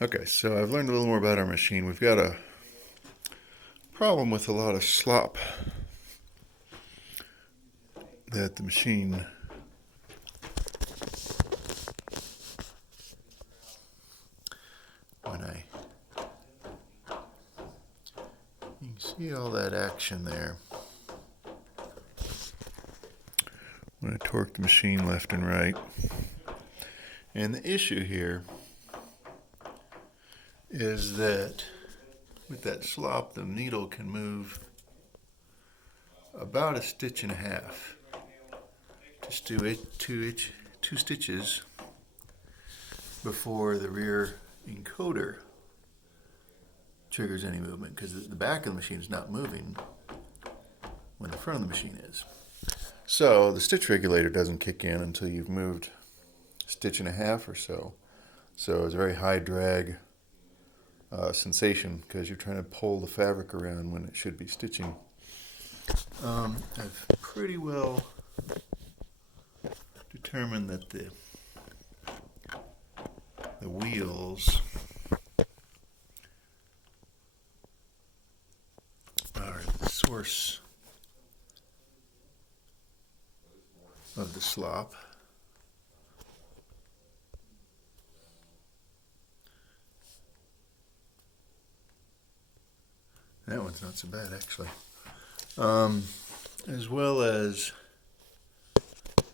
Okay, so I've learned a little more about our machine. We've got a problem with a lot of slop that the machine when I you can see all that action there when I torque the machine left and right. And the issue here is that with that slop, the needle can move about a stitch and a half. Just do it two stitches before the rear encoder triggers any movement, because the back of the machine is not moving when the front of the machine is. So the stitch regulator doesn't kick in until you've moved a stitch and a half or so. So it's a very high drag sensation because you're trying to pull the fabric around when it should be stitching. I've pretty well determined that the wheels are the source of the slop. That one's not so bad, actually. As well as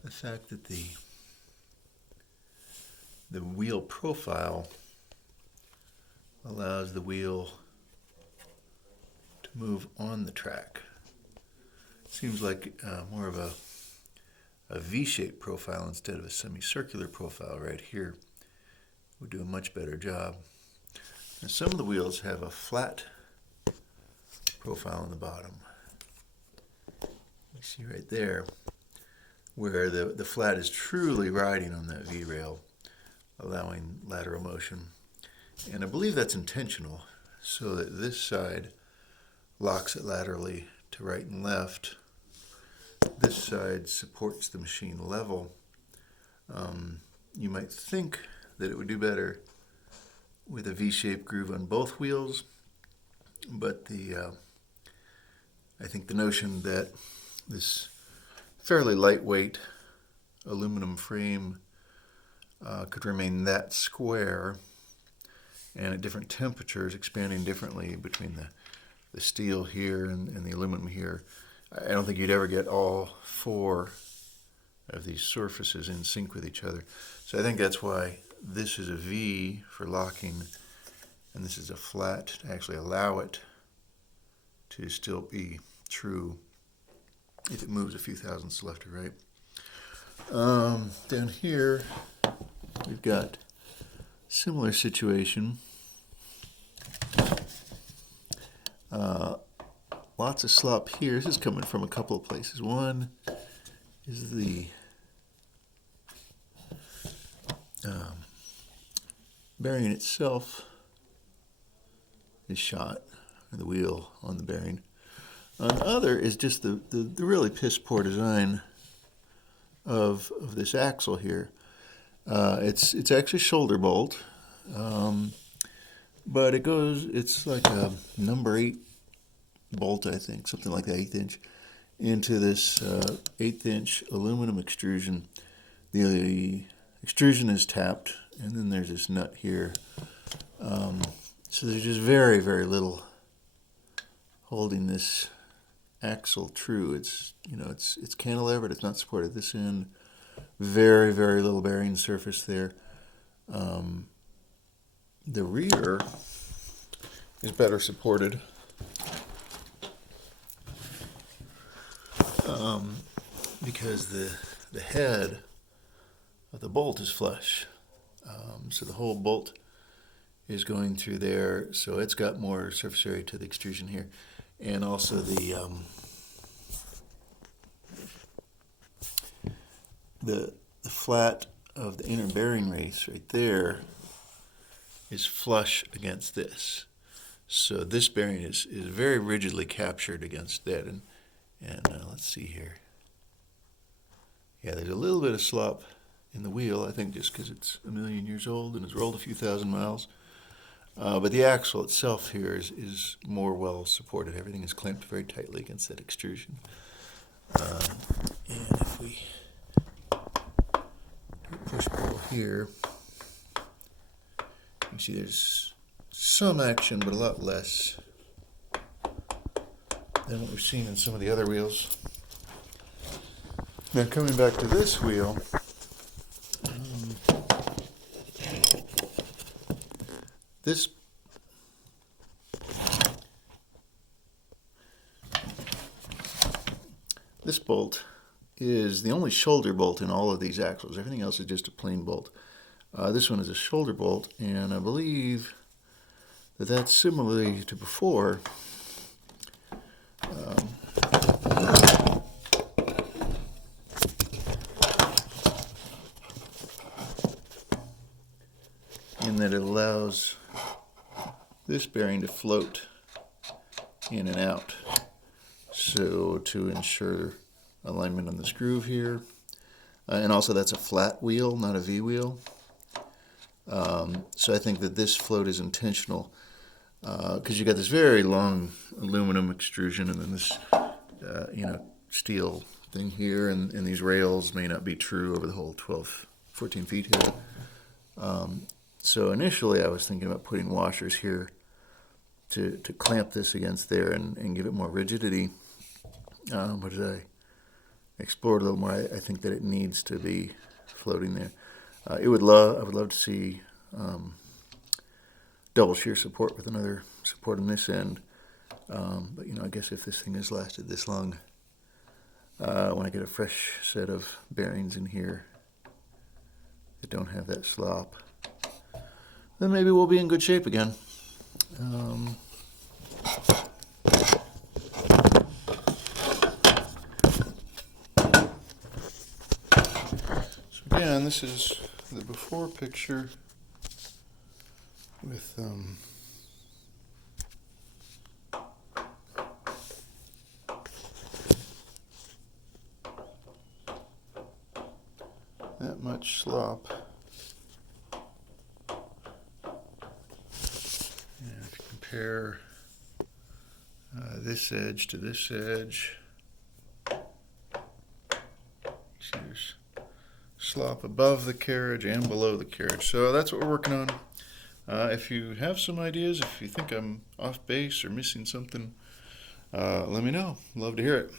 the fact that the wheel profile allows the wheel to move on the track. Seems like more of a V-shaped profile instead of a semicircular profile right here would do a much better job. Now, some of the wheels have a flat profile on the bottom. You see right there where the flat is truly riding on that V-rail, allowing lateral motion. And I believe that's intentional, so that this side locks it laterally to right and left. This side supports the machine level. You might think that it would do better with a V-shaped groove on both wheels, but I think the notion that this fairly lightweight aluminum frame could remain that square and at different temperatures, expanding differently between the steel here and the aluminum here. I don't think you'd ever get all four of these surfaces in sync with each other. So I think that's why this is a V for locking and this is a flat to actually allow it to still be true if it moves a few thousandths left or right. Down here we've got similar situation. Lots of slop here. This is coming from a couple of places. One is the bearing itself is shot, or the wheel on the bearing. The other is just the really piss poor design of this axle here. It's actually shoulder bolt, but it's like a number 8 bolt, I think, something like that, 1/8 inch, into this 1/8 inch aluminum extrusion. The extrusion is tapped, and then there's this nut here. So there's just very, very little holding this axle true. It's cantilevered. It's not supported at this end. Very, very little bearing surface there. The rear is better supported. Because the head of the bolt is flush. So the whole bolt is going through there, so it's got more surface area to the extrusion here. And also the flat of the inner bearing race right there is flush against this. So this bearing is very rigidly captured against that. And let's see here. Yeah, there's a little bit of slop in the wheel, I think just because it's 1,000,000 years old and has rolled a few thousand miles. But the axle itself here is more well supported. Everything is clamped very tightly against that extrusion. And if we push pull here, you can see there's some action, but a lot less than what we've seen in some of the other wheels. Now coming back to this wheel, this bolt is the only shoulder bolt in all of these axles. Everything else is just a plain bolt. This one is a shoulder bolt, and I believe that that's similarly to before. In that it allows this bearing to float in and out, so to ensure alignment on this groove here. And also that's a flat wheel, not a V wheel. So I think that this float is intentional, because you got this very long aluminum extrusion and then this steel thing here, and these rails may not be true over the whole 14 feet here. So initially I was thinking about putting washers here to clamp this against there and give it more rigidity. But as I explored a little more, I think that it needs to be floating there. I would love to see double shear support with another support on this end. But I guess if this thing has lasted this long, when I get a fresh set of bearings in here that don't have that slop, then maybe we'll be in good shape again. So again, this is the before picture with that much slop. And if you compare this edge to this edge, see there's slop above the carriage and below the carriage. So that's what we're working on. If you have some ideas, if you think I'm off base or missing something, let me know. Love to hear it.